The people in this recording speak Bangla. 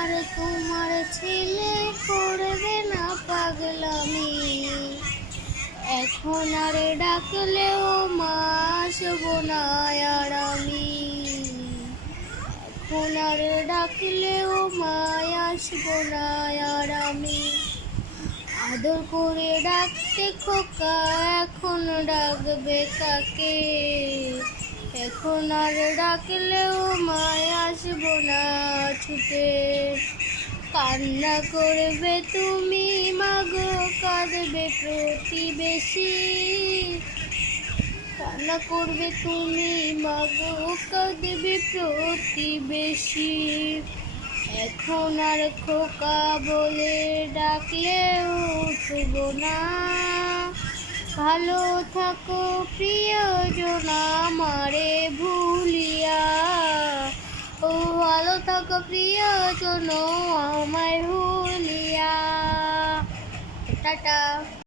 আর তোমার ছেলে করবে না পাগলামি। এখন আর ডাকলেও মা আসবো না আর আমি। এখন আর ডাকলেও মা আসবো না আর আমি। আদর করে ডাকতে খোকা, এখন ডাকবে কাকে? এখন আর ডাকলেও মায় আসবো না ছুটে। কান্না করবে তুমি মাগো, কাঁদবে প্রতিবেশী। কান্না করবে তুমি মাগো, কাঁদবে প্রতিবেশী। এখন আর খোকা বলে ডাকলে উঠবো না। ভালো থাকো প্রিয়জন আমারে ভুলিয়া। ও ভালো থাকো প্রিয়জন আমায় ভুলিয়া। টাটা।